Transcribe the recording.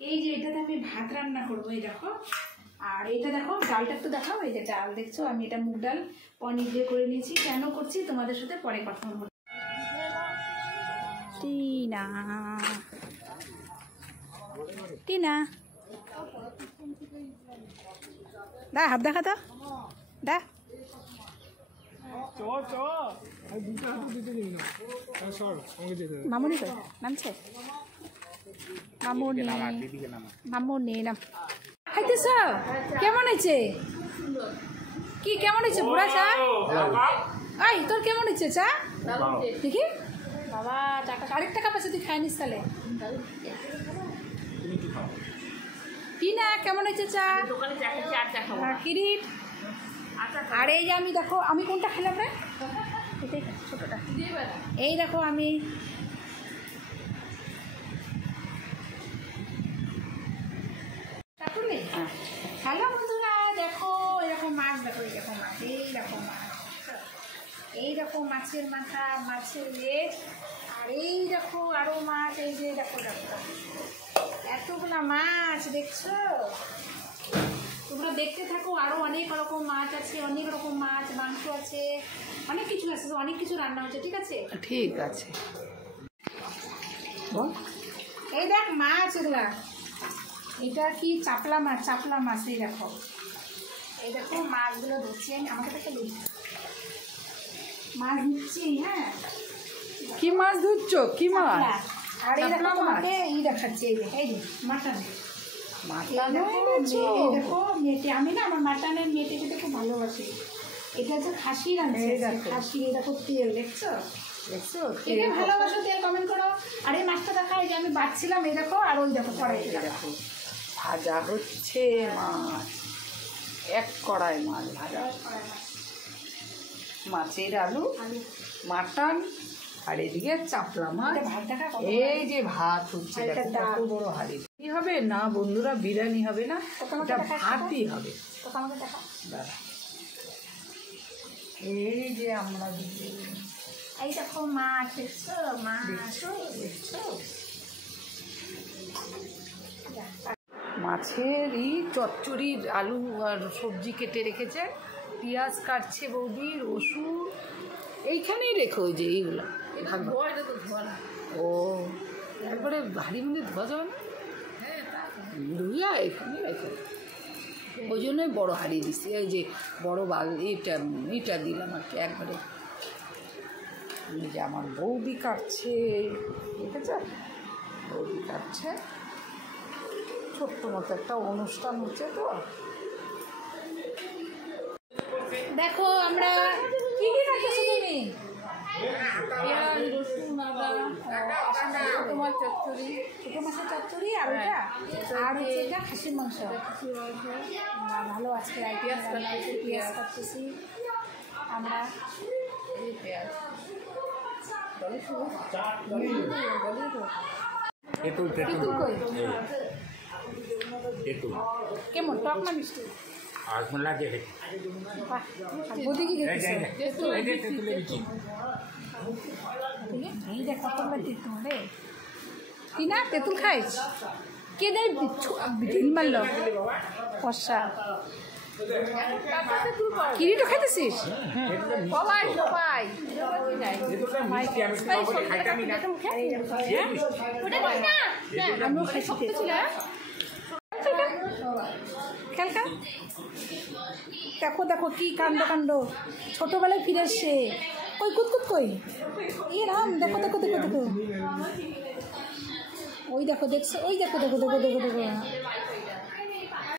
এই যে এটাতে আমি ভাত রান্না করবো, এই দেখো। আর এটা দেখো ডালটা একটু দেখাও, এই যে ডাল দেখছো, আমি এটা মুগ ডাল পনির দিয়ে করে নিয়েছি। কেন করছি তোমাদের সাথে পরে কথা বলবো। টিনা টিনা দা হাত দেখা তো দা। মামুনি তো নামছে, মামুনি মামুনি নাম। খাইতেছ? কেমন হয়েছে? কি কেমন হয়েছে বুড়া চা? এই তোর কেমন হয়েছে চা দেখি? বাবা টাকা আরেকটা কাপ আছে, তুই খাই নিস তাহলে। টিনা কেমন হয়েছে চা? কিরিট। আর এই যে আমি দেখো, আমি কোনটা খেলাম রে? এটাই ছোটটা। এই দেখো আমি হ্যালো বন্ধুরা, দেখো এরকম মাছ, দেখো এইরকম মাছ, এইরকম মাছ, এইরকম মাছের মাথা, মাছের লেজ, আর এই দেখো আরো মাছ, এই যে দেখো দেখো এতগুলা মাছ দেখছো। তোমরা দেখতে থাকো, আরো অনেক রকম মাছ আছে, অনেক রকম মাছ, মাংস আছে, অনেক কিছু আছে, অনেক কিছু রান্না হচ্ছে। ঠিক আছে, ঠিক আছে। এই দেখ মাছ, এগুলা এটা কি চাপলা মাছ, চাপলা মাছ। এই দেখো, এই দেখো মাছগুলো ধরছি আমি, আমাকে একটা মাছ ধুচ্ছি। হ্যাঁ, কি মাছ ধুচ্ছ? কি মাছ? আর এই দেখো তোমাকে এই দেখাচ্ছি, এই যে মাটন। দেখো মেটে, আমি না আমার মাটনের মেটে যেতে খুব ভালোবাসি। এটা হচ্ছে খাসি রান্না, খাসি। এই দেখো তেল দেখছো, দেখছো তেল ভালোবাসো, তেল কমেন্ট করো। আর এই মাছটা দেখা, এই যে আমি বাড়ছিলাম, এই দেখো। আর ওই দেখো কড়াইতে দেখো ভাজা হচ্ছে মাছ, এক কড়াই মাছ ভাজা, মাছের আলু, মাটন, আর এদিকে চাপলা মাছ। এই যে ভাত হচ্ছে, কত বড় হাঁড়ি। কি হবে না বন্ধুরা, বিরিয়ানি হবে না, এটা ভাতই হবে। দাঁড়া, এই যে আমরা এই দেখো মাছ দেখছো, মাছ দেখছো, মাছেরই চচ্চড়ির আলু আর সবজি কেটে রেখেছে, পেঁয়াজ কাটছে বৌদি, রসুন এইখানেই রেখো। ওই যে এইগুলো ও একবারে ভারী মধ্যে ধোয়া যাবে না, ধুইয়া এখানে রেখো। ওই জন্যই বড়ো হাঁড়ি দিচ্ছি, এই যে বড়ো এটা দিলাম আর কি একবারে। যে আমার বৌদি কাটছে, ঠিক আছে, বৌদি কাটছে, ছোট্ট মতো একটা অনুষ্ঠান হচ্ছে তো। দেখো আমরা কি কি রাখতেছো তুমি? পেঁয়াজ, রসুন, আদা, ছোটো মাছ চচ্চড়ি, ছোটো মাছের চচ্চড়ি, আর ওইটা আর হচ্ছে এটা খাসির মাংস। ভালো আজকে পেঁয়াজ কাটতেছি আমরা। কেমন টক না মিষ্টি? এই দেখ কত তেঁতুল রে। টিনা তেঁতুল খাইস? কে দেয় ঢিল মারল কষা? কিরিটো খাইতেছিস? আমিও খাইছি। খেলকা দেখো, দেখো কি কাণ্ড কাণ্ড, ছোটবেলায় ফিরে এসছে। কই কুতকুত কই? ই রাম, দেখো দেখো দেখো দেখো, ওই দেখো দেখছো, ওই দেখো দেখো দেখো দেখো দেখো